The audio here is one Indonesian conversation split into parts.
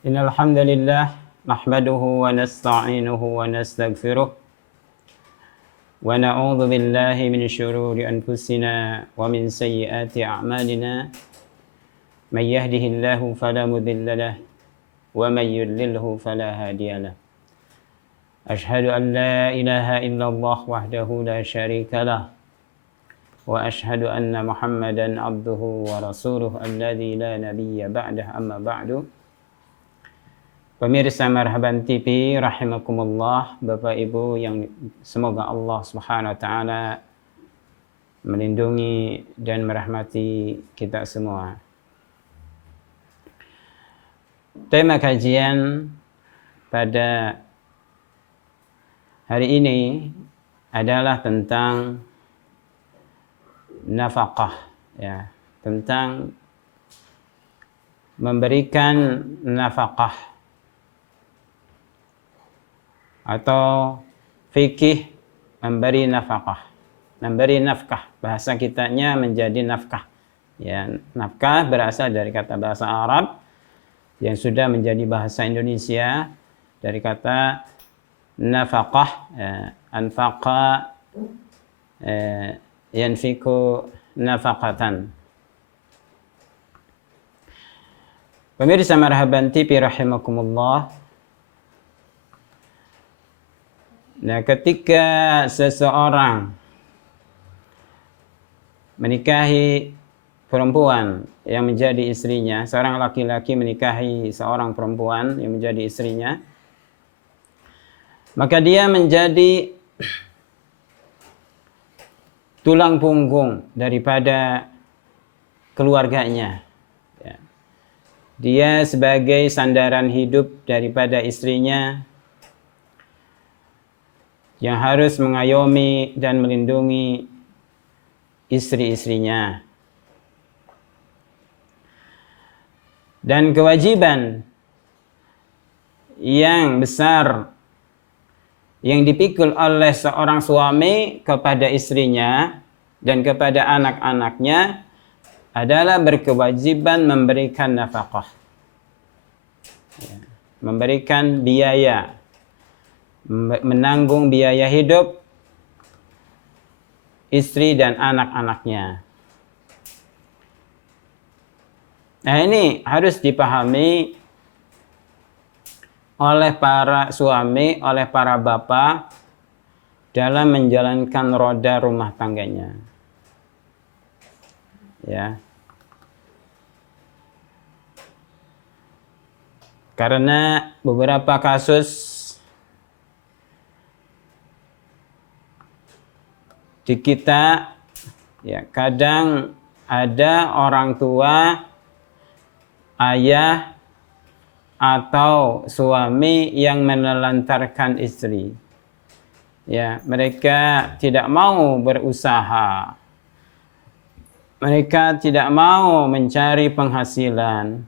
إن الحمد لله نحمده ونستعينه ونستغفره ونعوذ بالله من شرور أنفسنا ومن سيئات أعمالنا من يهده الله فلا مضل له ومن يضلله فلا هادي له أشهد أن لا إله إلا الله وحده لا شريك له وأشهد أن محمدا عبده ورسوله الذي لا نبي بعده أما بعد. Pemirsa Marhaban TV rahimakumullah, Bapak Ibu yang semoga Allah Subhanahu wa taala melindungi dan merahmati kita semua. Tema kajian pada hari ini adalah tentang nafkah, ya, tentang memberikan nafkah atau fikih memberi nafkah. Memberi nafkah, bahasa kitanya menjadi nafkah. Ya, nafkah berasal dari kata bahasa Arab yang sudah menjadi bahasa Indonesia dari kata nafkah, anfaqa, yanfiku nafaqatan. Pemirsa Marhaban TV rahimakumullah. Nah, ketika seseorang menikahi perempuan yang menjadi istrinya, seorang laki-laki menikahi seorang perempuan yang menjadi istrinya, maka dia menjadi tulang punggung daripada keluarganya. Dia sebagai sandaran hidup daripada istrinya, yang harus mengayomi dan melindungi istri-istrinya. Dan kewajiban yang besar yang dipikul oleh seorang suami kepada istrinya dan kepada anak-anaknya adalah berkewajiban memberikan nafkah, memberikan biaya, menanggung biaya hidup istri dan anak-anaknya. Nah, ini harus dipahami oleh para suami, oleh para bapak dalam menjalankan roda rumah tangganya. Ya. Karena beberapa kasus di kita, ya, kadang ada orang tua, ayah atau suami yang menelantarkan istri. Ya, mereka tidak mau berusaha. Mereka tidak mau mencari penghasilan.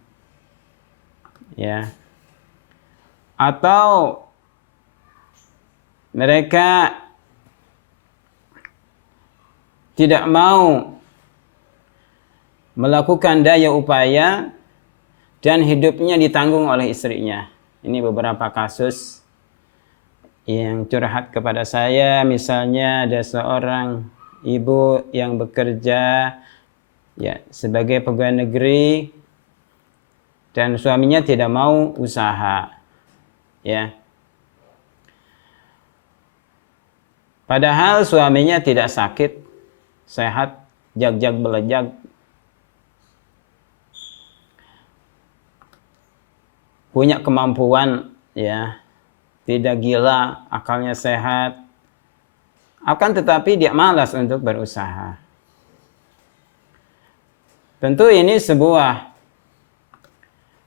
Ya. Atau mereka tidak mau melakukan daya upaya dan hidupnya ditanggung oleh istrinya. Ini beberapa kasus yang curhat kepada saya. Misalnya ada seorang ibu yang bekerja, ya, sebagai pegawai negeri dan suaminya tidak mau usaha. Ya. Padahal suaminya tidak sakit, sehat, jag-jag belejag. Punya kemampuan, ya, tidak gila, akalnya sehat. Akan tetapi dia malas untuk berusaha. Tentu ini sebuah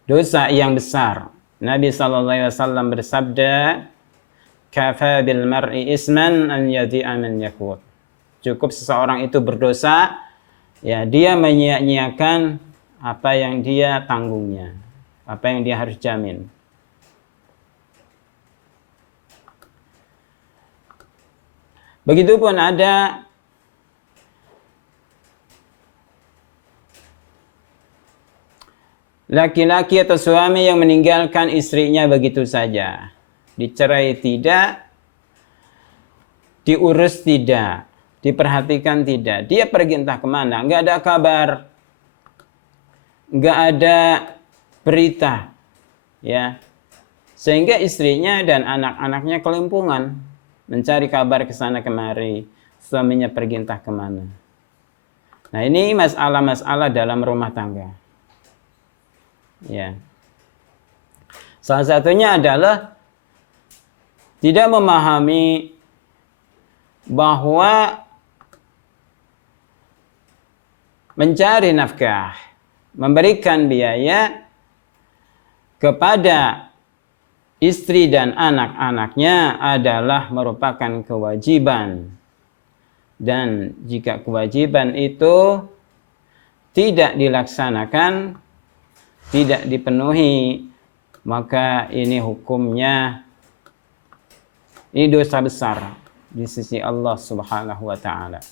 dosa yang besar. Nabi SAW bersabda, "Kafa bil mar'i isman an yadi'a man yakut." Cukup seseorang itu berdosa, ya, dia menyia-nyiakan apa yang dia tanggungnya, apa yang dia harus jamin. Begitupun ada laki-laki atau suami yang meninggalkan istrinya begitu saja. Dicerai tidak, diurus tidak, diperhatikan tidak. Dia pergi entah kemana, nggak ada kabar, nggak ada berita, ya. Sehingga istrinya dan anak-anaknya kelimpungan, mencari kabar ke sana kemari, suaminya pergi entah kemana. Nah, ini masalah-masalah dalam rumah tangga. Ya. Salah satunya adalah tidak memahami bahwa mencari nafkah, memberikan biaya kepada istri dan anak-anaknya adalah merupakan kewajiban. Dan jika kewajiban itu tidak dilaksanakan, tidak dipenuhi, maka ini hukumnya ini dosa besar di sisi Allah Subhanahu wa taala.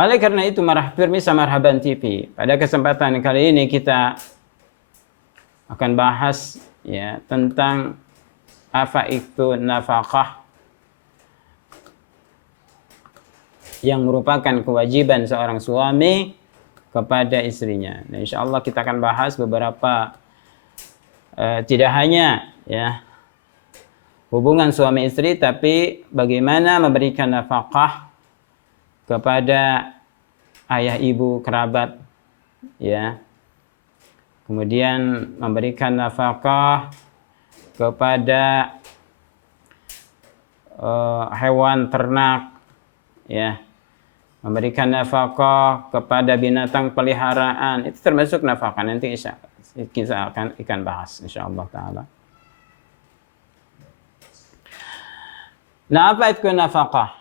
Oleh karena itu, pemirsa Marhaban TV, pada kesempatan kali ini kita akan bahas ya tentang apa itu nafkah yang merupakan kewajiban seorang suami kepada istrinya. Nah, insya Allah kita akan bahas beberapa tidak hanya ya hubungan suami istri, tapi bagaimana memberikan nafkah kepada ayah ibu kerabat, ya. Kemudian memberikan nafkah kepada hewan ternak, ya. Memberikan nafkah kepada binatang peliharaan, itu termasuk nafkah. Nanti kita akan bahas insyaallah taala. Nah, apa itu nafkah?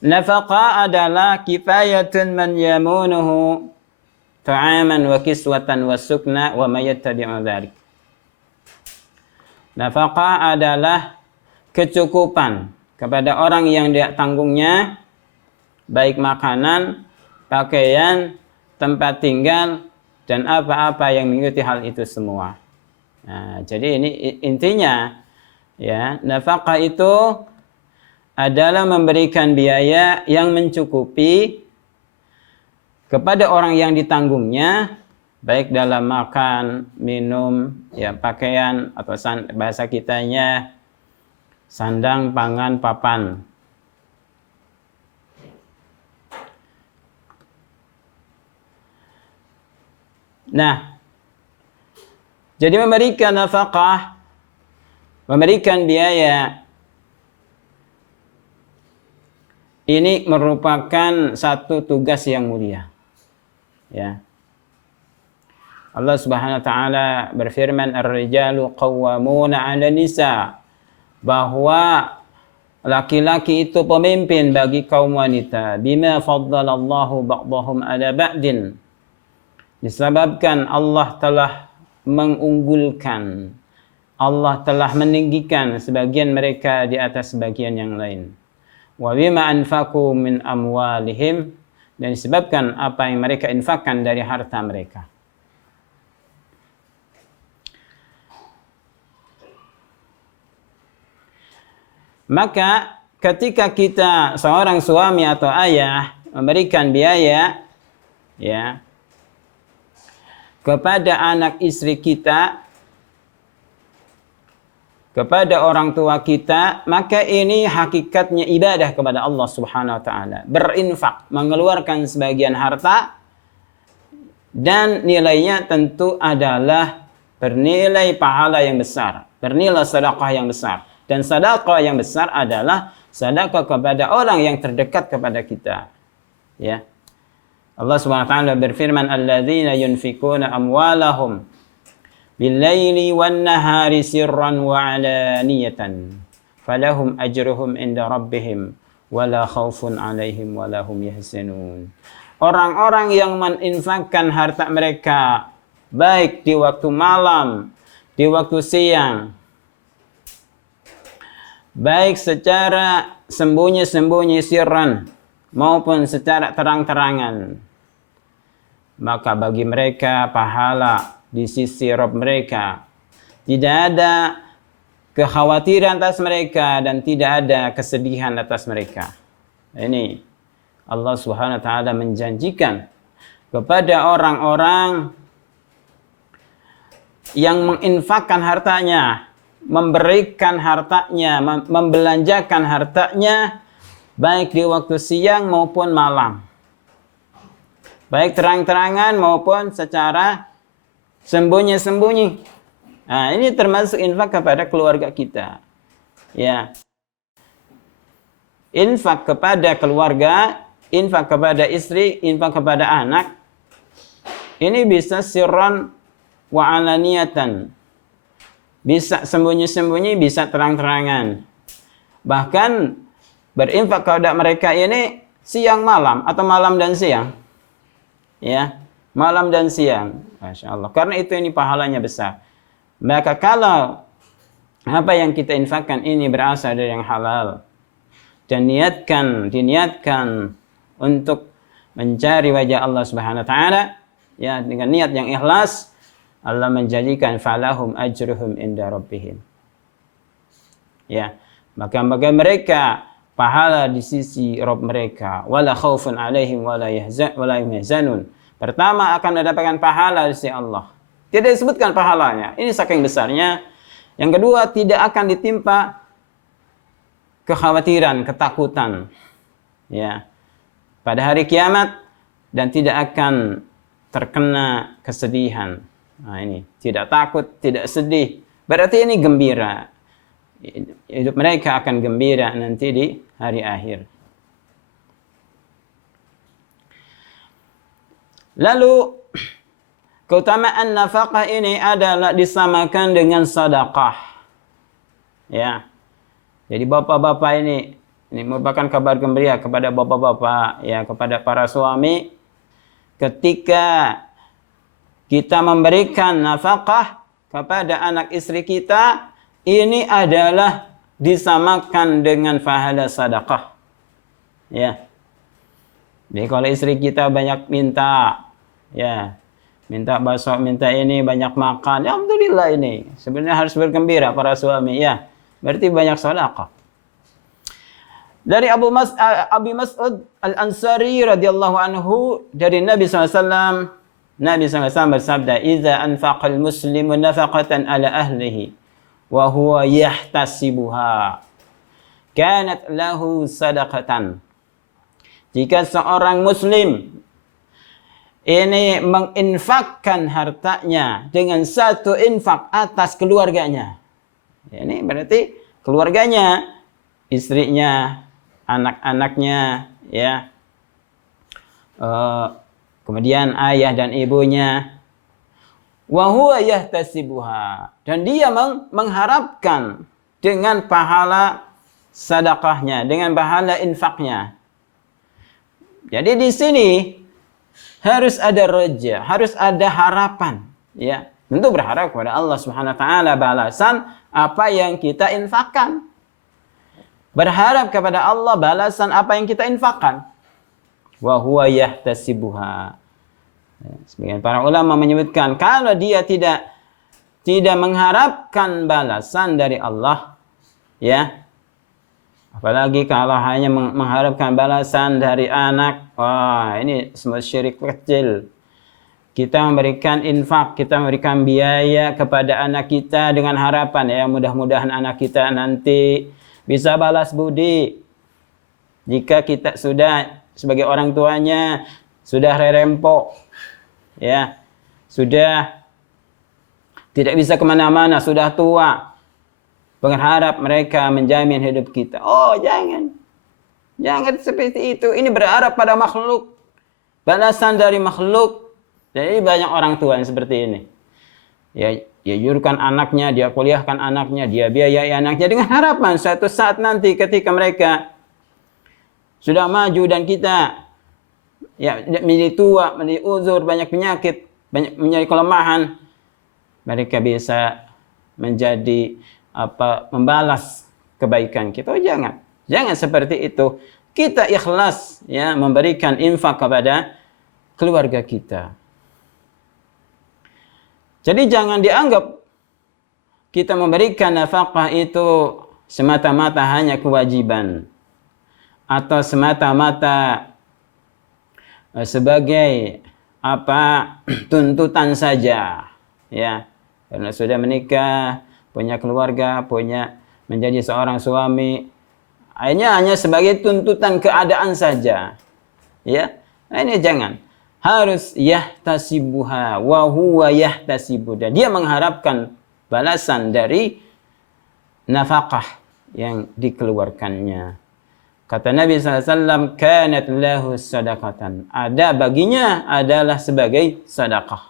Nafkah adalah kifayatun man yamunuhu ta'aman wa kiswatan wa sukna wa ma yattabi'u dzalik. Nafkah adalah kecukupan kepada orang yang dia tanggungnya, baik makanan, pakaian, tempat tinggal, dan apa-apa yang mengikuti hal itu semua. Nah, jadi ini intinya, ya, nafkah itu adalah memberikan biaya yang mencukupi kepada orang yang ditanggungnya, baik dalam makan, minum, ya, pakaian, atau bahasa kitanya sandang, pangan, papan. Nah, jadi memberikan nafkah, memberikan biaya, ini merupakan satu tugas yang mulia. Ya. Allah Subhanahu wa taala berfirman, "Ar-rijalu qawwamuna 'ala nisa", bahwa laki-laki itu pemimpin bagi kaum wanita. Bima faddalallahu ba'dahum 'ala ba'din. Disebabkan Allah telah mengunggulkan, Allah telah meninggikan sebagian mereka di atas sebagian yang lain. Wa bima anfaqu min amwalihim, dan disebabkan apa yang mereka infakkan dari harta mereka. Maka ketika kita seorang suami atau ayah memberikan biaya, ya, kepada anak istri kita, kepada orang tua kita, maka ini hakikatnya ibadah kepada Allah Subhanahu wa taala. Berinfak, mengeluarkan sebagian harta, dan nilainya tentu adalah bernilai pahala yang besar, bernilai sedekah yang besar. Dan sedekah yang besar adalah sedekah kepada orang yang terdekat kepada kita. Ya. Allah Subhanahu wa taala berfirman, "Alladzina yunfikuna amwalahum bil-laili wan-nahari sirran wa 'alaniyatan, falahum ajruhum 'inda rabbihim wala khaufun 'alaihim wala hum yahzanun." Orang-orang yang menginfakkan harta mereka baik di waktu malam, di waktu siang, baik secara sembunyi-sembunyi sirran maupun secara terang-terangan, maka bagi mereka pahala di sisi Rabb mereka. Tidak ada kekhawatiran atas mereka dan tidak ada kesedihan atas mereka. Ini Allah Subhanahu wa taala menjanjikan kepada orang-orang yang menginfakkan hartanya, memberikan hartanya, membelanjakan hartanya baik di waktu siang maupun malam. Baik terang-terangan maupun secara sembunyi-sembunyi. Nah, ini termasuk infak kepada keluarga kita. Ya. Infak kepada keluarga, infak kepada istri, infak kepada anak. Ini bisa sirran wa alaniyatan. Bisa sembunyi-sembunyi, bisa terang-terangan. Bahkan berinfak kepada mereka ini siang malam atau malam dan siang. Ya, malam dan siang. Masya Allah. Karena itu ini pahalanya besar. Maka kalau apa yang kita infakkan ini berasal dari yang halal dan diniatkan untuk mencari wajah Allah Subhanahu wa taala, ya, dengan niat yang ikhlas, Allah menjadikan falahum ajruhum inda rabbihim. Ya, maka bagi mereka pahala di sisi Rabb mereka, wala khaufun alaihim wala yahzanun. Pertama akan mendapatkan pahala di sisi Allah. Tidak disebutkan pahalanya. Ini saking besarnya. Yang kedua, tidak akan ditimpa kekhawatiran, ketakutan. Ya. Pada hari kiamat dan tidak akan terkena kesedihan. Nah, ini tidak takut, tidak sedih. Berarti ini gembira. Hidup mereka akan gembira nanti di hari akhir. Lalu keutamaan nafkah ini adalah disamakan dengan sedekah. Ya. Jadi bapak-bapak ini merupakan kabar gembira kepada bapak-bapak, ya, kepada para suami, ketika kita memberikan nafkah kepada anak istri kita, ini adalah disamakan dengan pahala sedekah. Ya. Jadi kalau istri kita banyak minta, ya, minta bakso, minta ini, banyak makan, ya alhamdulillah ini. Sebenarnya harus bergembira para suami, ya. Berarti banyak sedekah. Dari Abi Mas'ud Al-Ansari radhiyallahu anhu, dari Nabi SAW, Nabi SAW bersabda, "Idza anfaqal muslimu nafaqatan ala ahlihi wa huwa yahtasibuha, kanat lahu sadaqatan." Jika seorang muslim ini menginfakkan hartanya dengan satu infak atas keluarganya. Ini berarti keluarganya, istrinya, anak-anaknya, ya. Kemudian ayah dan ibunya. Wa huwa yahtasibuha, dan dia mengharapkan dengan pahala sedekahnya, dengan pahala infaknya. Jadi di sini harus ada raja, harus ada harapan, ya. Tentu berharap kepada Allah Subhanahu wa taala balasan apa yang kita infakkan. Berharap kepada Allah balasan apa yang kita infakkan. Wa huwa yahtasibuha. Sebagian para ulama menyebutkan kalau dia tidak mengharapkan balasan dari Allah, ya. Apalagi kalau hanya mengharapkan balasan dari anak. Wah, ini semua syirik kecil. Kita memberikan infak, kita memberikan biaya kepada anak kita dengan harapan, ya, mudah-mudahan anak kita nanti bisa balas budi. Jika kita sudah sebagai orang tuanya sudah rerempok, ya, sudah tidak bisa kemana-mana, sudah tua, berharap mereka menjamin hidup kita. Oh, jangan seperti itu. Ini berharap pada makhluk, balasan dari makhluk. Jadi banyak orang tua yang seperti ini. Ya, dia jurkan anaknya, dia kuliahkan anaknya, dia biayai anaknya dengan harapan suatu saat nanti ketika mereka sudah maju dan kita, ya, menjadi tua, menjadi uzur, banyak penyakit, banyak menjadi kelemahan, mereka bisa menjadi membalas kebaikan kita. Oh, jangan seperti itu. Kita ikhlas, ya, memberikan infak kepada keluarga kita. Jadi jangan dianggap kita memberikan nafkah itu semata-mata hanya kewajiban atau semata-mata sebagai tuntutan saja, ya. Karena sudah menikah, punya keluarga, menjadi seorang suami, hanya sebagai tuntutan keadaan saja, ya. Nah, ini jangan. Harus yahtasibuha wa huwa yahtasibu. Dia mengharapkan balasan dari nafkah yang dikeluarkannya. Kata Nabi SAW, kanat lahu sadaqatan. Ada baginya adalah sebagai sedekah.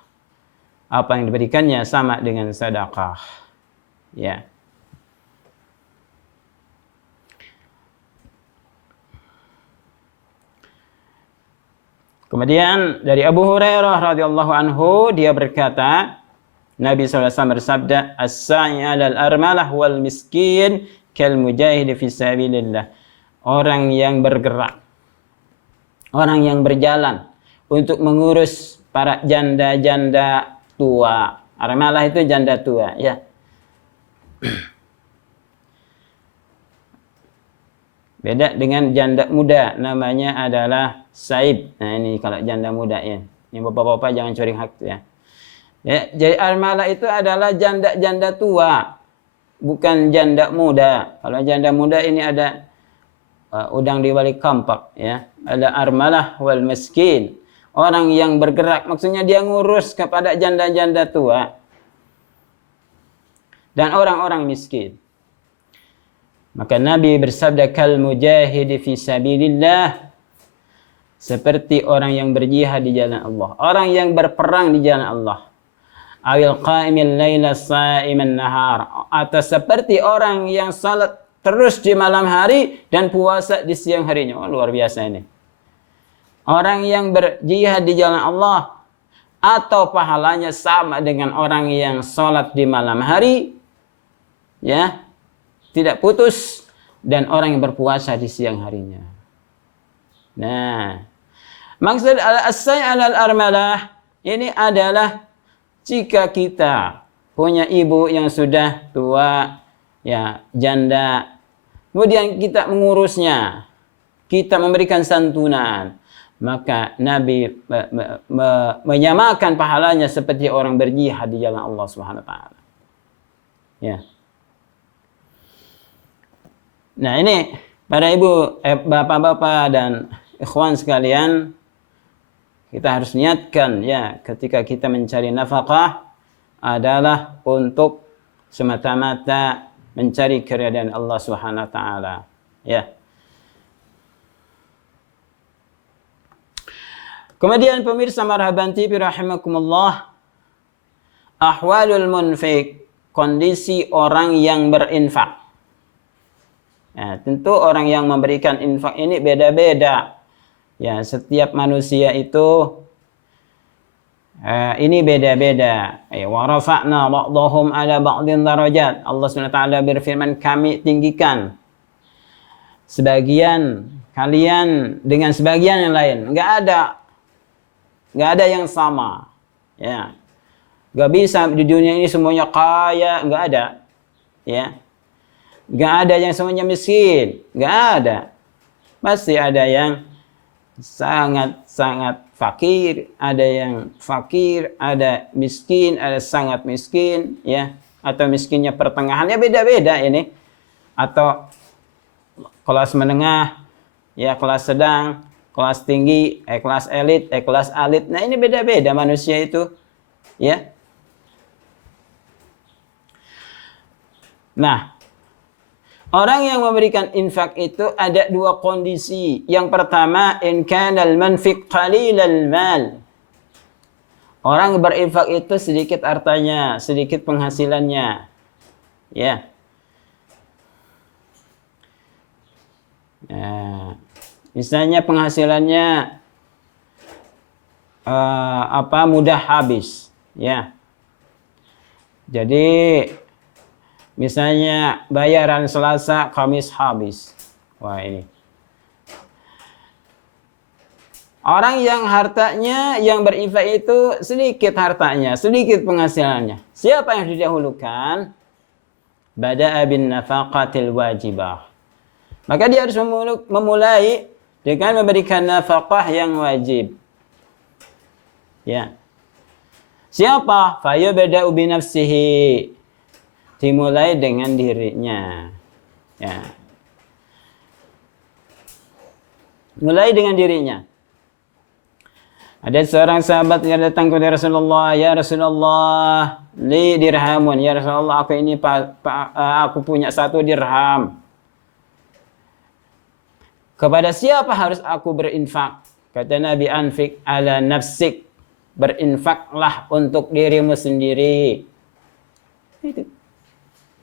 Apa yang diberikannya sama dengan sedekah. Ya. Kemudian dari Abu Hurairah radhiyallahu anhu, dia berkata, Nabi SAW bersabda, as-sa'i 'alal armalah wal miskin kal mujahid fi sabilillah. Orang yang bergerak, orang yang berjalan untuk mengurus para janda-janda tua. Armalah itu janda tua, ya. Beda dengan janda muda, namanya adalah saib. Nah, ini kalau janda muda, ya. Ini bapak-bapak jangan curi hak, ya. Ya, jadi armalah itu adalah janda-janda tua, bukan janda muda. Kalau janda muda ini ada udang di balik kampak, ya. Ada armalah wal miskin, orang yang bergerak, maksudnya dia ngurus kepada janda-janda tua dan orang-orang miskin. Maka Nabi bersabda, kal mujahid fi sabilillah, seperti orang yang berjihad di jalan Allah, orang yang berperang di jalan Allah. Awil qa'imil laila sa'iman nahar, atau seperti orang yang salat terus di malam hari dan puasa di siang harinya. Oh, luar biasa ini. Orang yang berjihad di jalan Allah, atau pahalanya sama dengan orang yang salat di malam hari, ya, tidak putus, dan orang yang berpuasa di siang harinya. Nah, maksud as-say' 'alal armalah ini adalah jika kita punya ibu yang sudah tua, ya, janda, kemudian kita mengurusnya, kita memberikan santunan, maka Nabi menyamakan pahalanya seperti orang berjihad di jalan Allah Subhanahu wa taala. Ya. Nah, ini para ibu, bapak-bapak dan ikhwan sekalian, kita harus niatkan, ya, ketika kita mencari nafkah adalah untuk semata-mata mencari keridhaan Allah Subhanahu wa taala, ya. Kemudian pemirsa Marhaban TV rahimakumullah, ahwalul munfik, kondisi orang yang berinfak. Ya, tentu orang yang memberikan infak ini beda-beda. Ya, setiap manusia itu ini beda-beda. Wa rafa'na ba'dahum 'ala ba'din darajat. Allah SWT berfirman, kami tinggikan sebagian kalian dengan sebagian yang lain. Enggak ada yang sama. Ya. Enggak bisa di dunia ini semuanya kaya, enggak ada. Ya. Enggak ada yang semuanya miskin, enggak ada. Pasti ada yang sangat fakir, ada yang fakir, ada miskin, ada sangat miskin, ya, atau miskinnya pertengahannya, beda-beda ini. Atau kelas menengah, ya, kelas sedang, kelas tinggi, kelas elit, kelas alit. Nah, ini beda-beda manusia itu, ya. Nah, orang yang memberikan infak itu ada dua kondisi. Yang pertama, in kanal manfiq qalilal mal. Orang berinfak itu sedikit hartanya, sedikit penghasilannya. Ya. Nah, misalnya penghasilannya mudah habis, ya. Jadi misalnya bayaran Selasa, Kamis habis. Wah, ini. Orang yang hartanya yang berinfak itu sedikit hartanya, sedikit penghasilannya. Siapa yang didahulukan? Bada'a bin nafaqatil wajibah. Maka dia harus memulai dengan memberikan nafkah yang wajib. Ya. Siapa? Fayubda'u bi nafsihi. Dimulai dengan dirinya. Ya. Mulai dengan dirinya. Ada seorang sahabat yang datang kepada Rasulullah, "Ya Rasulullah, li dirhamun." Ya Rasulullah, aku punya 1 dirham. Kepada siapa harus aku berinfak? Kata Nabi, "Anfik ala nafsik." Berinfaklah untuk dirimu sendiri. Itu.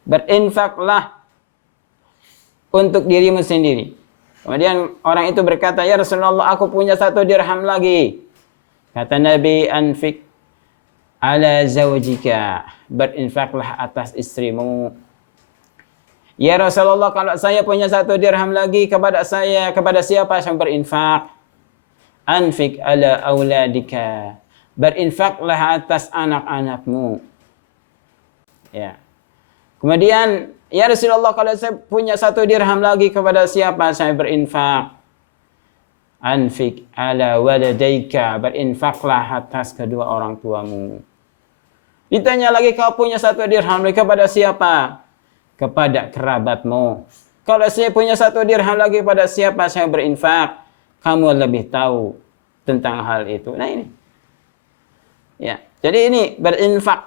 Berinfaklah untuk dirimu sendiri. Kemudian orang itu berkata, "Ya Rasulullah, aku punya 1 dirham lagi." Kata Nabi, "Anfik ala zawjika." Berinfaklah atas istrimu. "Ya Rasulullah, kalau saya punya 1 dirham lagi kepada siapa saya berinfak?" "Anfik ala auladika." Berinfaklah atas anak-anakmu. Ya. Kemudian, "Ya Rasulullah, kalau saya punya 1 dirham lagi kepada siapa saya berinfak?" "Anfik ala waladaika." Berinfaklah atas kedua orang tuamu. Ditanya lagi, "Kau punya 1 dirham lagi kepada siapa?" "Kepada kerabatmu." "Kalau saya punya 1 dirham lagi pada siapa saya berinfak?" "Kamu lebih tahu tentang hal itu." Nah ini. Ya, jadi ini berinfak.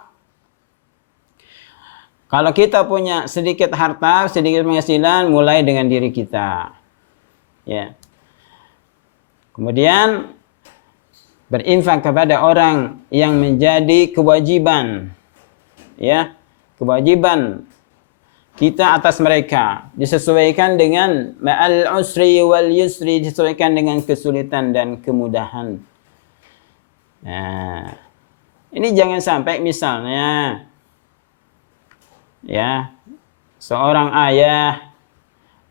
Kalau kita punya sedikit harta, sedikit penghasilan, mulai dengan diri kita. Ya. Kemudian berinfak kepada orang yang menjadi kewajiban. Ya, kewajiban kita atas mereka disesuaikan dengan ma'al usri wal yusri, disesuaikan dengan kesulitan dan kemudahan. Nah, ini jangan sampai misalnya ya, seorang ayah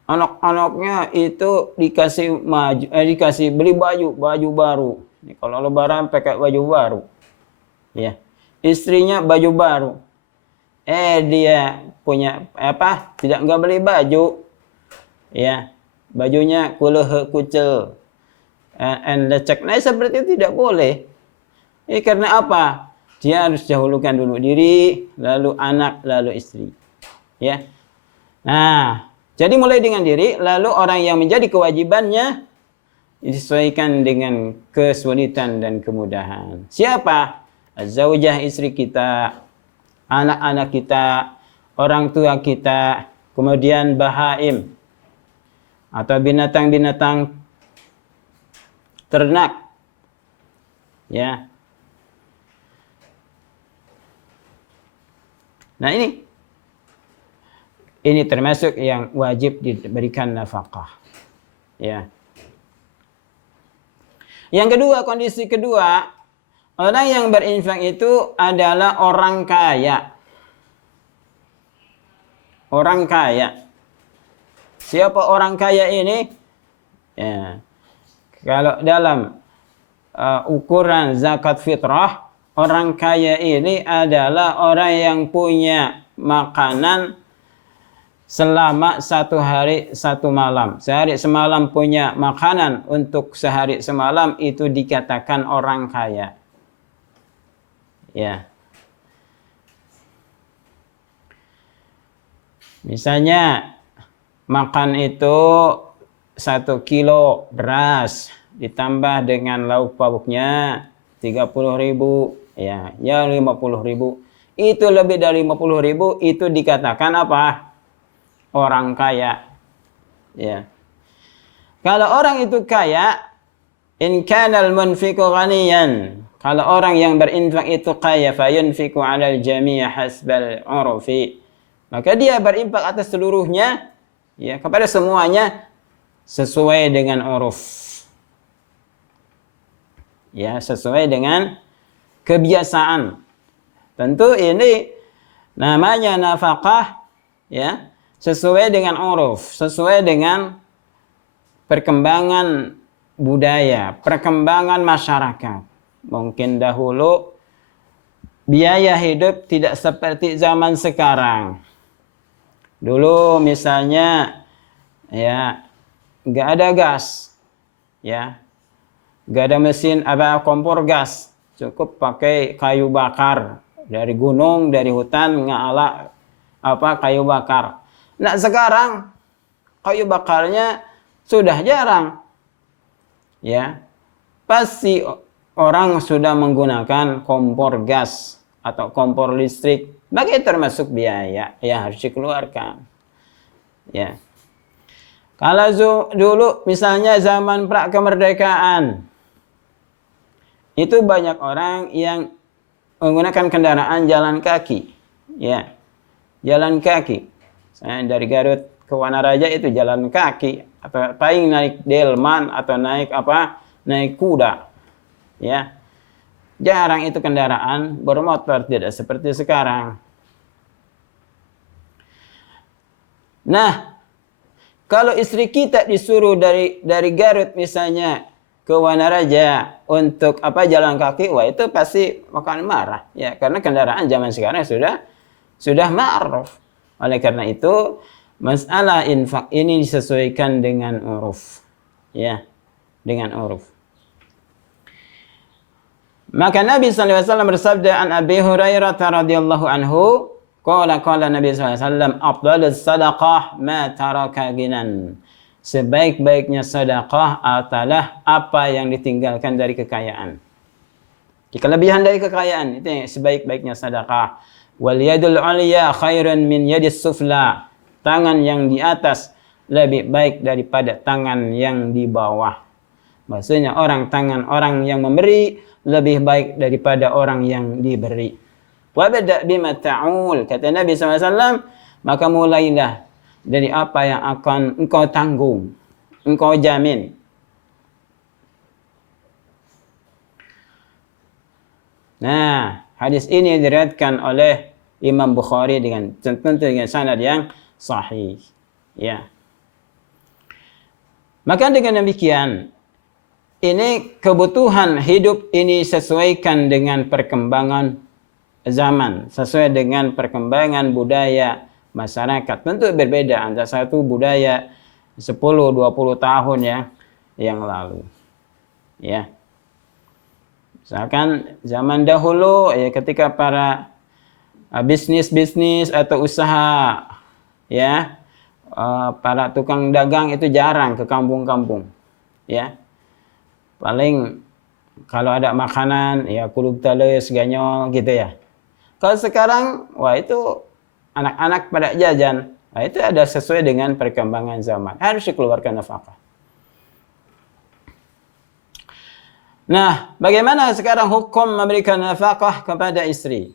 anak-anaknya itu dikasih beli baju baru. Ini kalau lebaran pakai baju baru. Ya. Istrinya baju baru. Dia punya enggak beli baju. Ya. Bajunya kuleh kucel. Lecek. Nah, seperti itu tidak boleh. Ini karena apa? Dia harus dahulukan dulu diri, lalu anak, lalu istri. Ya. Nah, jadi mulai dengan diri, lalu orang yang menjadi kewajibannya disesuaikan dengan kesulitan dan kemudahan. Siapa? Az-zawjah, istri kita, anak-anak kita, orang tua kita, kemudian bahaim atau binatang-binatang ternak. Ya. Nah ini termasuk yang wajib diberikan nafkah. Ya. Yang kedua, kondisi kedua, orang yang berinfak itu adalah orang kaya. Orang kaya. Siapa orang kaya ini? Ya. Kalau dalam ukuran zakat fitrah, orang kaya ini adalah orang yang punya makanan selama 1 hari 1 malam. Sehari semalam punya makanan untuk sehari semalam, itu dikatakan orang kaya. Ya. Misalnya makan itu 1 kilo beras ditambah dengan lauk pauknya 30.000. Ya 50.000. Itu lebih dari 50.000, itu dikatakan apa? Orang kaya. Ya. Kalau orang itu kaya, in kanal munfiqu ghaniyan. Kalau orang yang berinfak itu kaya, fayunfiqu 'alal jami' hasbal 'urfi. Maka dia berinfak atas seluruhnya, ya, kepada semuanya sesuai dengan uruf. Ya, sesuai dengan kebiasaan. Tentu ini namanya nafkah, ya, sesuai dengan uruf, sesuai dengan perkembangan budaya, perkembangan masyarakat. Mungkin dahulu biaya hidup tidak seperti zaman sekarang. Dulu misalnya ya nggak ada gas, ya nggak ada mesin kompor gas, cukup pakai kayu bakar dari gunung, dari hutan, ngala kayu bakar. Nah sekarang kayu bakarnya sudah jarang, ya pasti orang sudah menggunakan kompor gas atau kompor listrik. Bagi termasuk biaya yang harus dikeluarkan. Ya. Kalau dulu misalnya zaman pra kemerdekaan, itu banyak orang yang menggunakan kendaraan jalan kaki. Ya. Jalan kaki. Saya dari Garut ke Wanaraja itu jalan kaki, atau paling naik delman atau naik naik kuda. Ya, jarang itu kendaraan bermotor, tidak seperti sekarang. Nah, kalau istri kita disuruh dari Garut misalnya ke Wanaraja untuk jalan kaki, wah itu pasti akan marah, ya, karena kendaraan zaman sekarang sudah ma'ruf. Oleh karena itu, masalah infak ini disesuaikan dengan uruf, ya, dengan uruf. Maka Nabi SAW bersabda an Abi Hurairah radhiyallahu anhu, qala Nabi SAW, afdalus sadaqah ma taraka ginan. Sebaik-baiknya sedekah adalah apa yang ditinggalkan dari kekayaan. Kelebihan dari kekayaan itu yang sebaik-baiknya sedekah. Wal yadul ulya khairun min yadis sufla. Tangan yang di atas lebih baik daripada tangan yang di bawah. Maksudnya tangan orang yang memberi lebih baik daripada orang yang diberi. Wabda' bima ta'ul, kata Nabi SAW, maka mulailah dari apa yang akan engkau tanggung, engkau jamin. Nah, hadis ini diriwayatkan oleh Imam Bukhari tentu dengan sanad yang sahih. Ya. Maka dengan demikian, ini kebutuhan hidup ini sesuaikan dengan perkembangan zaman, sesuai dengan perkembangan budaya masyarakat. Tentu berbeda antara satu budaya 10-20 tahun yang lalu. Ya. Misalkan zaman dahulu ketika para bisnis atau usaha, ya, para tukang dagang itu jarang ke kampung-kampung. Ya. Paling kalau ada makanan, ya kulub talus, ganyol gitu ya. Kalau sekarang, wah itu anak-anak pada jajan. Nah, itu ada sesuai dengan perkembangan zaman. Harus dikeluarkan nafkah. Nah, bagaimana sekarang hukum memberikan nafkah kepada istri?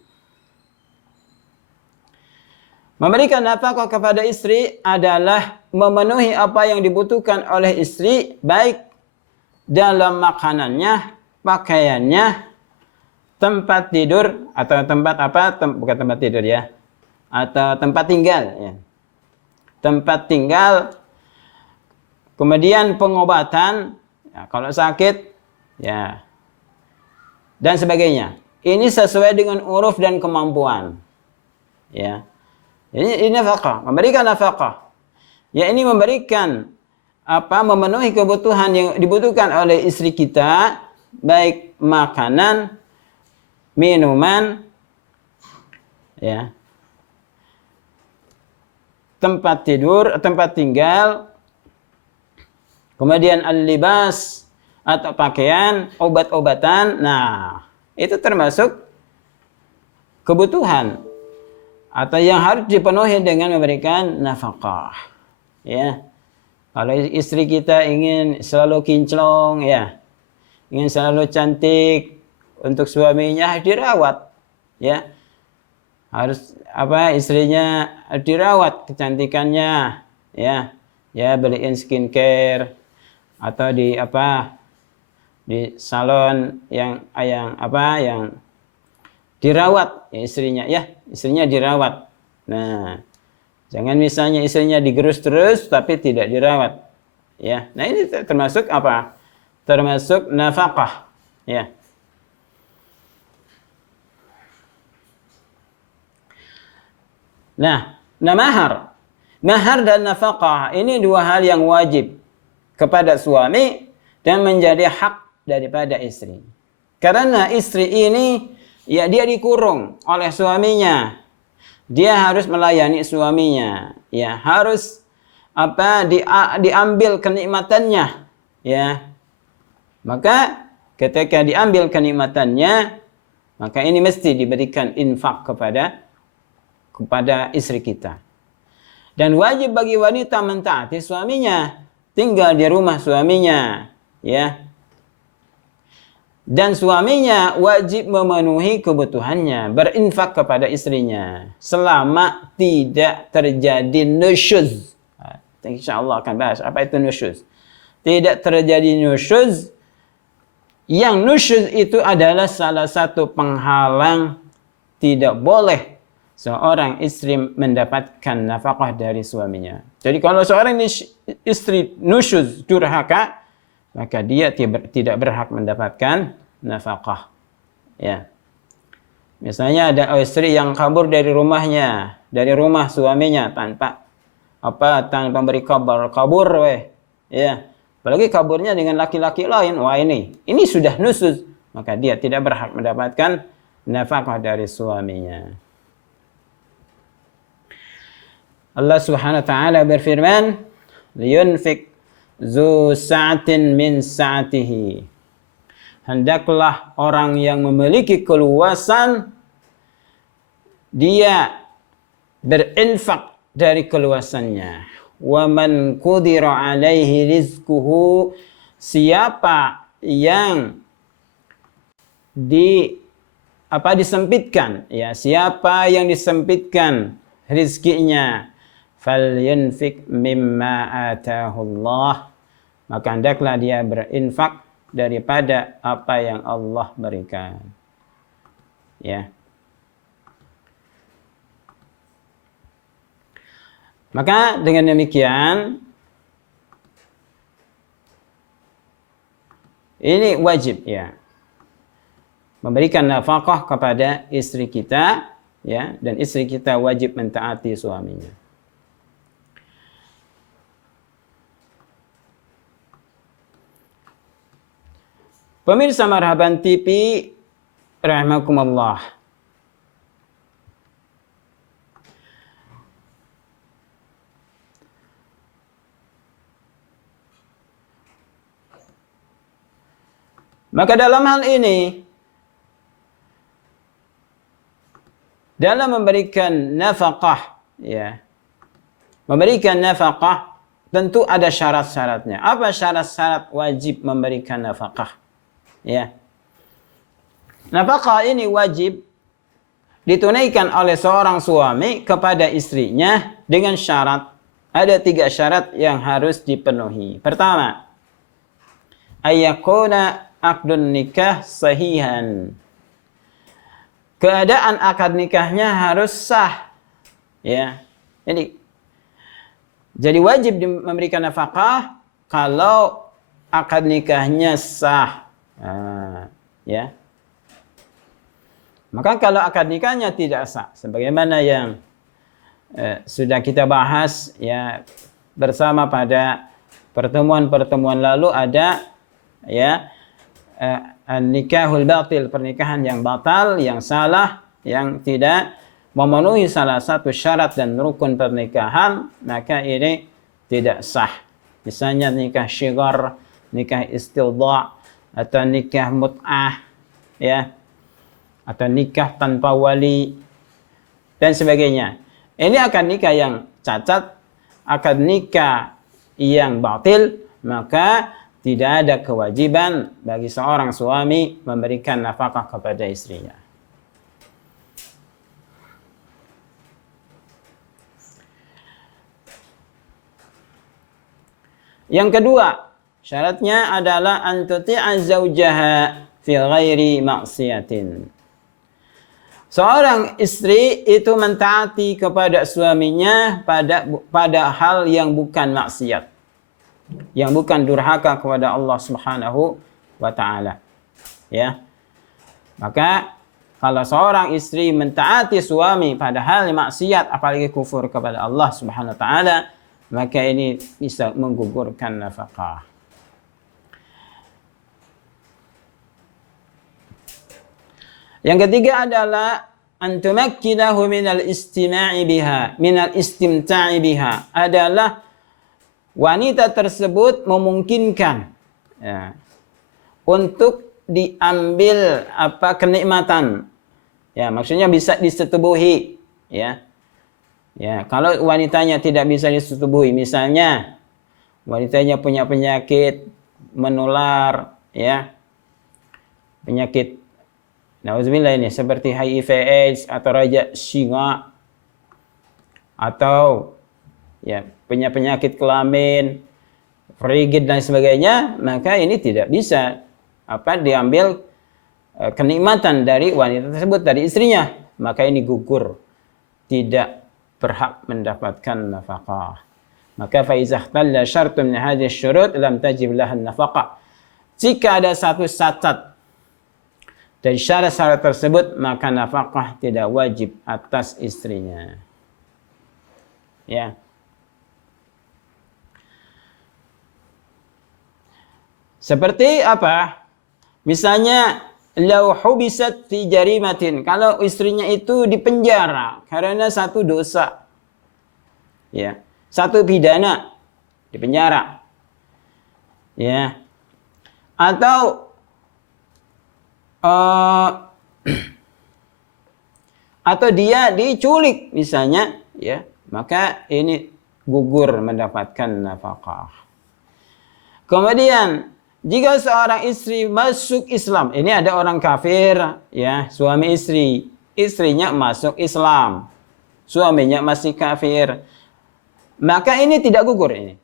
Memberikan nafkah kepada istri adalah memenuhi apa yang dibutuhkan oleh istri, baik dalam makanannya, pakaiannya, tempat tidur atau bukan tempat tidur ya, atau tempat tinggal ya. Tempat tinggal, kemudian pengobatan ya, kalau sakit ya, dan sebagainya. Ini sesuai dengan uruf dan kemampuan. Ya. Ini nafkah, memberikan nafkah. Ya, ini memberikan memenuhi kebutuhan yang dibutuhkan oleh istri kita, baik makanan, minuman, ya, tempat tidur, tempat tinggal, kemudian al-libas atau pakaian, obat-obatan. Nah, itu termasuk kebutuhan atau yang harus dipenuhi dengan memberikan nafkah. Ya. Kalau istri kita ingin selalu kinclong, ya, ingin selalu cantik, untuk suaminya harus dirawat, ya, harus istrinya harus dirawat kecantikannya, ya, beliin skincare atau di salon yang dirawat ya, istrinya dirawat. Nah, jangan misalnya istrinya digerus terus tapi tidak dirawat. Ya. Nah, ini termasuk termasuk nafkah, ya. Nah, mahar dan nafkah ini dua hal yang wajib kepada suami dan menjadi hak daripada istri. Karena istri ini ya dia dikurung oleh suaminya. Dia harus melayani suaminya, ya, harus diambil kenikmatannya, ya. Maka ketika diambil kenikmatannya, maka ini mesti diberikan infak kepada istri kita. Dan wajib bagi wanita mentaati suaminya, tinggal di rumah suaminya, ya. Dan suaminya wajib memenuhi kebutuhannya, berinfak kepada istrinya selama tidak terjadi nusyuz. Insyaallah akan bahas apa itu nusyuz. Tidak terjadi nusyuz. Yang nusyuz itu adalah salah satu penghalang tidak boleh seorang istri mendapatkan nafkah dari suaminya. Jadi kalau seorang istri nusyuz, durhaka, maka dia tidak berhak mendapatkan nafkah. Ya. Misalnya ada istri yang kabur dari rumahnya, dari rumah suaminya tanpa beri kabar, kabur weh. Ya. Apalagi kaburnya dengan laki-laki lain, wah ini sudah nusyuz, maka dia tidak berhak mendapatkan nafkah dari suaminya. Allah Subhanahu wa taala berfirman, "Liyunfik zu sa'atin min sa'atihi." Hendaklah orang yang memiliki keluasan dia berinfak dari keluasannya. Wa man qudira alaihi rizquhu, siapa yang disempitkan, ya, siapa yang disempitkan rizkinya, falyunfik mimma atahu Allah, maka hendaklah dia berinfak daripada apa yang Allah berikan. Ya. Maka dengan demikian ini wajib, ya, memberikan nafkah kepada istri kita, ya, dan istri kita wajib mentaati suaminya. Pemirsa Marhaban TV rahimakumullah. Maka dalam hal ini, dalam memberikan nafkah, ya, memberikan nafkah tentu ada syarat-syaratnya. Apa syarat-syarat wajib memberikan nafkah? Ya. Nafkah ini wajib ditunaikan oleh seorang suami kepada istrinya dengan syarat. Ada 3 syarat yang harus dipenuhi. Pertama, ayyakuna aqdun nikah sahihan. Keadaan akad nikahnya harus sah. Ya. Jadi wajib memberikan nafkah kalau akad nikahnya sah. Ya. Maka kalau akad nikahnya tidak sah, sebagaimana yang sudah kita bahas, ya, bersama pada pertemuan-pertemuan lalu, ada, ya, nikahul batil, pernikahan yang batal, yang salah, yang tidak memenuhi salah satu syarat dan rukun pernikahan, maka ini tidak sah. Misalnya nikah syigar, nikah istidha', atau nikah mut'ah, ya, atau nikah tanpa wali dan sebagainya. Ini akad nikah yang cacat, akad nikah yang batil, maka tidak ada kewajiban bagi seorang suami memberikan nafkah kepada istrinya. Yang kedua, syaratnya adalah an tuti'a zaujaha fi ghairi maksiatin. Seorang istri itu mentaati kepada suaminya pada hal yang bukan maksiat. yang bukan durhaka kepada Allah Subhanahu wa taala. Ya. Maka kalau seorang istri mentaati suami padahal maksiat apalagi kufur kepada Allah Subhanahu wa taala, maka ini bisa menggugurkan nafkah. Yang ketiga adalah antumakkinahu minal istima'i biha, minal istimta'i biha, adalah wanita tersebut memungkinkan ya, untuk diambil kenikmatan. Ya, maksudnya bisa disetubuhi ya. Ya, kalau wanitanya tidak bisa disetubuhi, misalnya wanitanya punya penyakit menular ya. Penyakit nauzubillah ini seperti HIV AIDS atau raja singa atau ya penyakit kelamin, frigid dan sebagainya, maka ini tidak bisa diambil kenikmatan dari wanita tersebut, dari istrinya, maka ini gugur, tidak berhak mendapatkan nafkah. Maka fa iza ikhtalla syartun min hadhihi syurut lam tajib laha nafkah. Jika ada satu syarat dari syarat-syarat tersebut, maka nafkah tidak wajib atas istrinya. Ya. Seperti apa? Misalnya, lau hubisat fi jarimatin, kalau istrinya itu dipenjara karena satu dosa. Ya, satu pidana dipenjara. Ya. Atau atau dia diculik misalnya, ya, maka ini gugur mendapatkan nafkah. Kemudian jika seorang istri masuk Islam, ini ada orang kafir, ya, suami istri, istrinya masuk Islam, suaminya masih kafir, maka ini tidak gugur ini.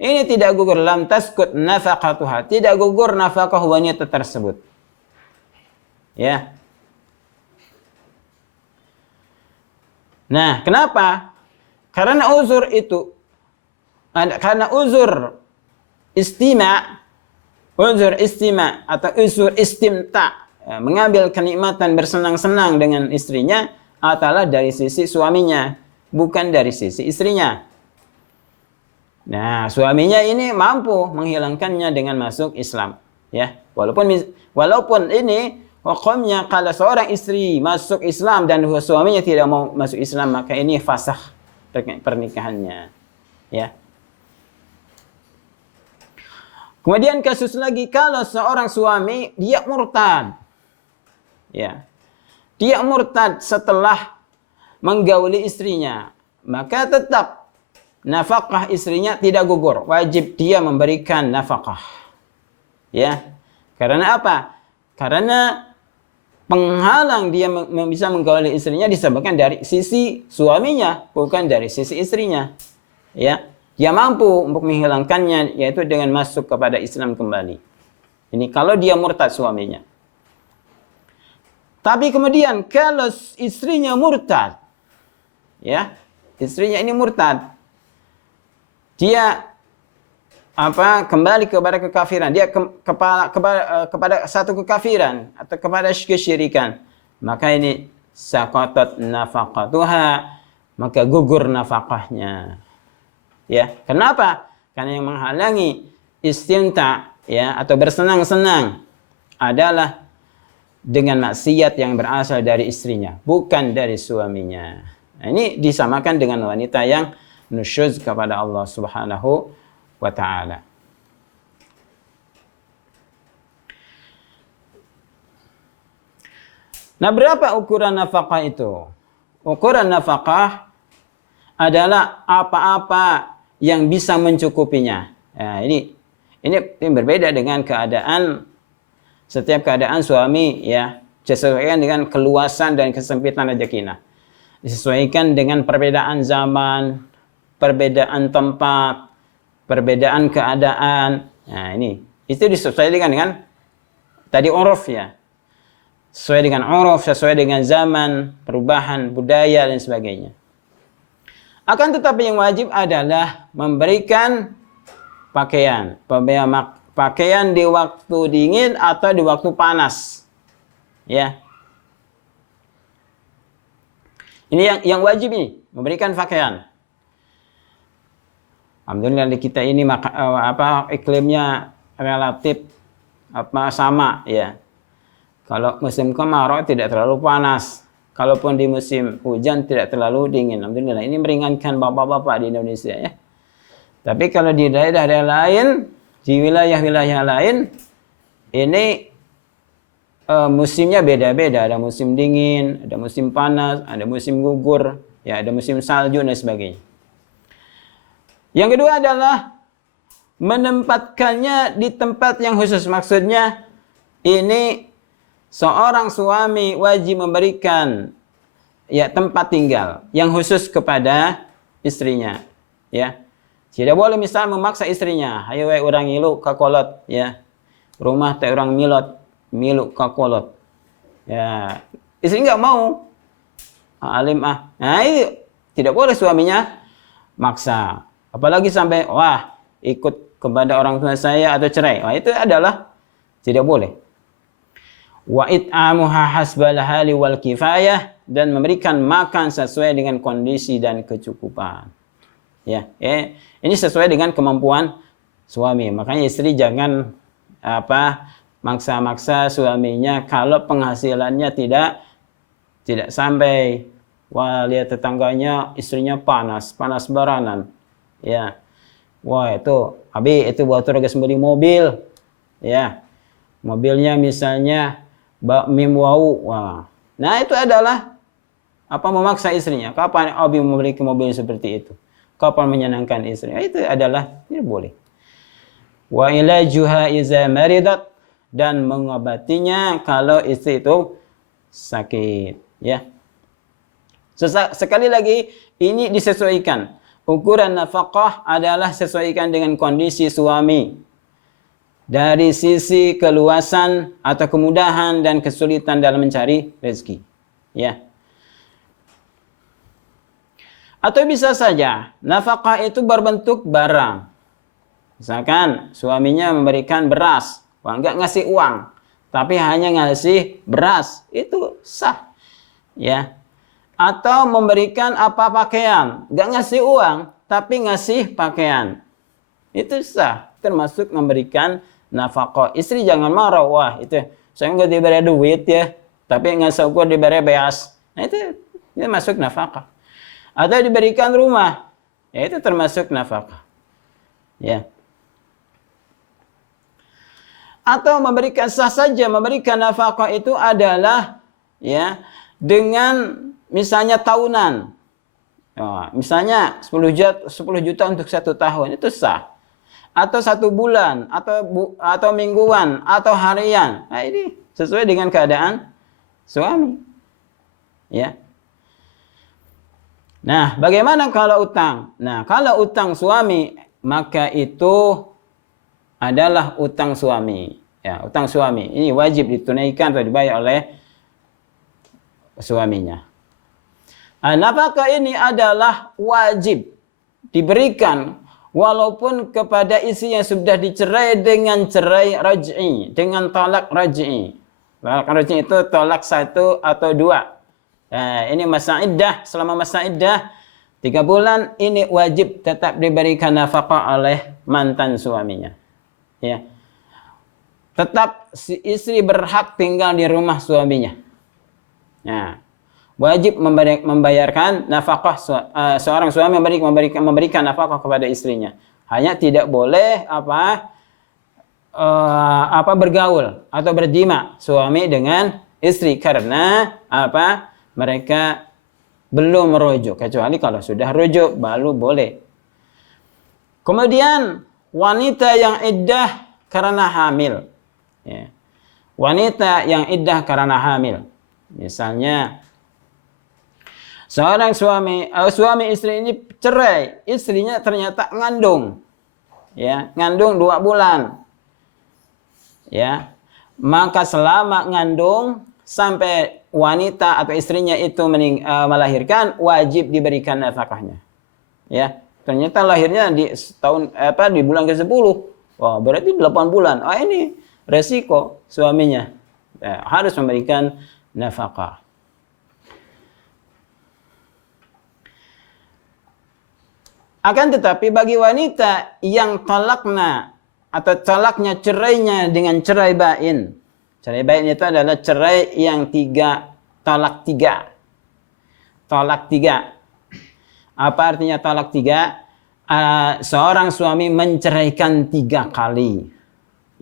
Ini tidak gugur, lam taskut nafaqatuha, tidak gugur nafkah wanita tersebut. Ya. Nah, kenapa? Karena uzur itu, karena uzur istima atau uzur istimta, ya, mengambil kenikmatan bersenang-senang dengan istrinya adalah dari sisi suaminya, bukan dari sisi istrinya. Nah, suaminya ini mampu menghilangkannya dengan masuk Islam, ya. Walaupun ini hukumnya kalau seorang istri masuk Islam dan suaminya tidak mau masuk Islam, maka ini fasakh pernikahannya, ya. Kemudian kasus lagi kalau seorang suami dia murtad, ya, dia murtad setelah menggauli istrinya, maka tetap nafkah istrinya tidak gugur, wajib dia memberikan nafkah, ya. Karena apa? Karena penghalang dia bisa menggauli istrinya disebabkan dari sisi suaminya, bukan dari sisi istrinya. Ya, dia mampu untuk menghilangkannya, yaitu dengan masuk kepada Islam kembali. Ini kalau dia murtad suaminya. Tapi kemudian kalau istrinya murtad, ya, istrinya ini murtad, dia kembali kepada kekafiran, dia kepada satu kekafiran atau kepada kesyirikan, maka ini saqatat nafaqatuha, maka gugur nafkahnya. Ya, kenapa? Karena yang menghalangi istimta, ya, atau bersenang-senang adalah dengan maksiat yang berasal dari istrinya, bukan dari suaminya. Nah, ini disamakan dengan wanita yang nusyuz kepada Allah Subhanahu wa ta'ala. Nah, berapa ukuran nafkah itu? Ukuran nafkah adalah apa-apa yang bisa mencukupinya. Nah, ini berbeda dengan setiap keadaan suami, ya, disesuaikan dengan keluasan dan kesempitan rezekinya. Disesuaikan dengan perbedaan zaman, perbedaan tempat, perbedaan keadaan. Nah, itu disesuaikan dengan tadi uruf, ya. Sesuai dengan uruf, sesuai dengan zaman, perubahan budaya dan sebagainya. Akan tetapi yang wajib adalah memberikan pakaian. Pakaian di waktu dingin atau di waktu panas. Ya. Ini yang wajib ini, memberikan pakaian. Alhamdulillah di kita ini iklimnya relatif sama ya. Kalau musim kemarau tidak terlalu panas. Kalaupun di musim hujan tidak terlalu dingin. Alhamdulillah ini meringankan bapak-bapak di Indonesia ya. Tapi kalau di daerah-daerah lain, di wilayah-wilayah lain, ini musimnya beda-beda. Ada musim dingin, ada musim panas, ada musim gugur, ya ada musim salju dan sebagainya. Yang kedua adalah menempatkannya di tempat yang khusus. Maksudnya ini seorang suami wajib memberikan ya tempat tinggal yang khusus kepada istrinya. Ya, tidak boleh misal memaksa istrinya, ayo orang ilu ka kolot ya. Rumah teh orang milu ka kolot. Ya, istri enggak mau. Alim Nah, itu tidak boleh suaminya maksa. Apalagi sampai wah ikut kepada orang tua saya atau cerai. Wah itu adalah tidak boleh. Wa it'amuha hasbal hali wal kifayah, dan memberikan makan sesuai dengan kondisi dan kecukupan. Ya, ini sesuai dengan kemampuan suami. Makanya istri jangan maksa-maksa suaminya kalau penghasilannya tidak sampai. Wah, lihat tetangganya istrinya panas baranan. Ya. Wah, itu buat harga beli mobil. Ya. Mobilnya misalnya bak mim wau. Wah. Nah, itu adalah memaksa istrinya. Kapan abi memiliki mobil seperti itu? Kapan menyenangkan istrinya? Itu adalah tidak boleh. Wa ilajuha iza maridat, dan mengobatinya kalau istri itu sakit, ya. Sekali lagi ini disesuaikan. Ukuran nafkah adalah sesuaikan dengan kondisi suami. Dari sisi keluasan atau kemudahan dan kesulitan dalam mencari rezeki. Ya. Atau bisa saja nafkah itu berbentuk barang. Misalkan suaminya memberikan beras, enggak ngasih uang, tapi hanya ngasih beras, itu sah. Ya. Atau memberikan pakaian, nggak ngasih uang, tapi ngasih pakaian. Itu sah, termasuk memberikan nafkah. Istri jangan marah, wah itu saya nggak diberi duit ya, tapi nggak syukur diberi beas. Nah itu masuk nafkah. Atau diberikan rumah, ya itu termasuk nafkah. Ya. Atau memberikan sah saja, memberikan nafkah itu adalah ya dengan misalnya tahunan, misalnya 10 juta untuk 1 tahun, itu sah. Atau 1 bulan, atau mingguan, atau harian. Nah ini sesuai dengan keadaan suami. Ya. Nah, bagaimana kalau utang? Nah, kalau utang suami, maka itu adalah utang suami. Ya, utang suami. Ini wajib ditunaikan atau dibayar oleh suaminya. Nafkah ini adalah wajib diberikan walaupun kepada istri yang sudah dicerai dengan cerai raj'i, dengan talak raj'i. Talak raj'i itu talak 1 atau 2. Ini masa iddah, selama masa iddah 3 bulan ini wajib tetap diberikan nafkah oleh mantan suaminya. Ya. Tetap si istri berhak tinggal di rumah suaminya. Nah, wajib membayarkan nafkah, seorang suami memberikan nafkah kepada istrinya. Hanya tidak boleh bergaul atau berjima suami dengan istri karena mereka belum merujuk, kecuali kalau sudah rujuk baru boleh. Kemudian wanita yang iddah karena hamil. Ya. Wanita yang iddah karena hamil. Misalnya seorang suami istri ini cerai, istrinya ternyata ngandung. Ya, ngandung 2 bulan. Ya. Maka selama ngandung sampai wanita atau istrinya itu melahirkan, wajib diberikan nafkahnya. Ya. Ternyata lahirnya di bulan ke-10. Wah, berarti 8 bulan. Ini resiko suaminya. Harus memberikan nafkah. Akan tetapi bagi wanita yang talakna atau talaknya cerainya dengan cerai bain. Cerai bain itu adalah cerai yang talak tiga. Talak tiga. Apa artinya talak tiga? Seorang suami menceraikan 3 kali.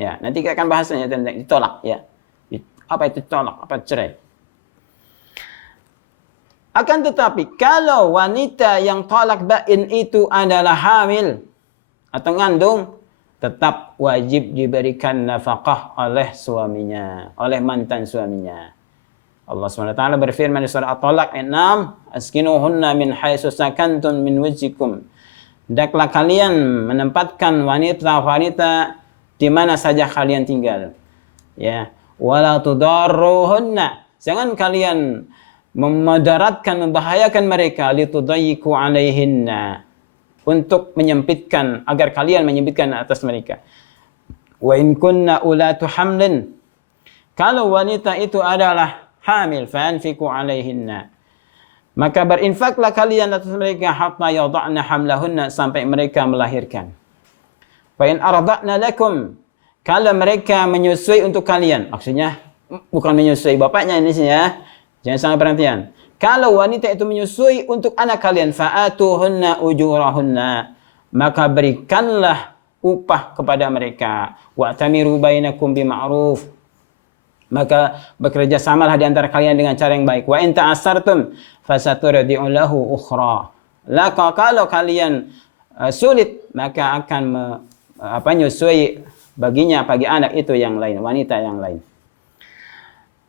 Ya, nanti kita akan bahasnya tentang ditolak ya. Apa itu tolak? Apa cerai? Akan tetapi kalau wanita yang talak bain itu adalah hamil atau ngandung, tetap wajib diberikan nafkah oleh suaminya, oleh mantan suaminya. Allah SWT berfirman di surah At-Talaq 6, "Askinuhunna min haitsu sakantum min wajhikum." Hendaklah kalian menempatkan wanita-wanita di mana saja kalian tinggal. Ya, wala tudarruhunna. Jangan kalian memadaratkan, membahayakan mereka, litudayyiqu alaihinna, untuk menyempitkan, agar kalian menyempitkan atas mereka. Wa in kunna ulatu hamlin, kalau wanita itu adalah hamil, fanfiqu alaihinna, maka berinfaklah kalian atas mereka hatta yada'na hamlahunna, sampai mereka melahirkan. Fa in arda'na lakum, kalau mereka menyusui untuk kalian, maksudnya bukan menyusui bapaknya ini sih ya. Jangan salah perhatian. Kalau wanita itu menyusui untuk anak kalian, fa'atuhunna ujurahunna, maka berikanlah upah kepada mereka. Wa'tamiru bainakum bima'ruf, maka bekerja samalah di antara kalian dengan cara yang baik. Wa in ta'assartum fasaturdi'u lahu ukhra. Kalau kalian sulit, maka akan menyusui baginya, bagi anak itu yang lain, wanita yang lain.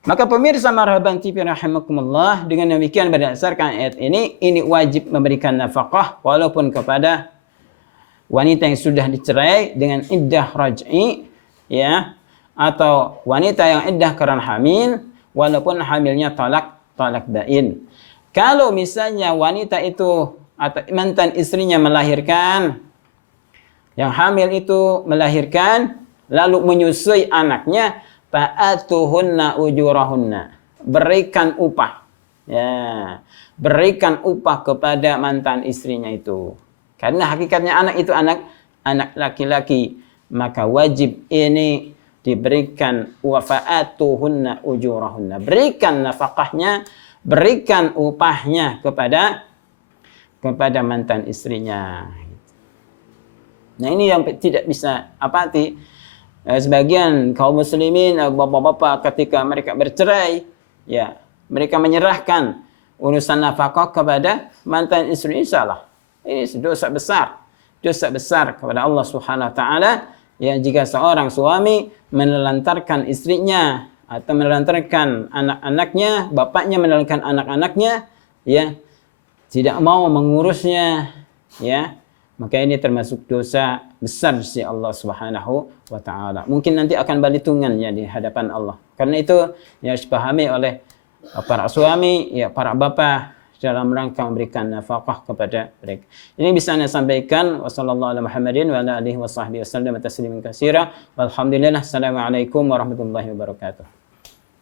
Maka pemirsa Marhaban TV rahimakumullah, dengan demikian berdasarkan ayat ini wajib memberikan nafkah walaupun kepada wanita yang sudah dicerai dengan iddah raj'i, ya, atau wanita yang iddah karena hamil walaupun hamilnya talak bain. Kalau misalnya wanita itu atau mantan istrinya melahirkan, yang hamil itu melahirkan lalu menyusui anaknya, fa'atuhunna ujurahunna, berikan upah. Ya, berikan upah kepada mantan istrinya itu. Karena hakikatnya anak itu anak laki-laki, maka wajib ini diberikan, wa fa'atuhunna ujurahunna, berikan nafkahnya, berikan upahnya kepada mantan istrinya. Nah, ini yang tidak bisa sebagian kaum muslimin, bapak-bapak, ketika mereka bercerai, ya, mereka menyerahkan urusan nafkah kepada mantan istri. Insyaallah ini dosa besar kepada Allah Subhanahu wa taala, ya, jika seorang suami menelantarkan istrinya atau menelantarkan anak-anaknya, bapaknya menelantarkan anak-anaknya, ya, tidak mau mengurusnya, ya, maka ini termasuk dosa besar di sisi Allah Subhanahu wa taala. Mungkin nanti akan balitungannya di hadapan Allah. Karena itu yang harus dipahami oleh para suami, ya, para bapak, dalam rangka memberikan nafkah kepada mereka. Ini bisa Anda sampaikan. Wassallallahu ala Muhammadin wa ala alihi wa sahbihi wasallam tasliman katsira. Walhamdulillah. Assalamualaikum warahmatullahi wabarakatuh.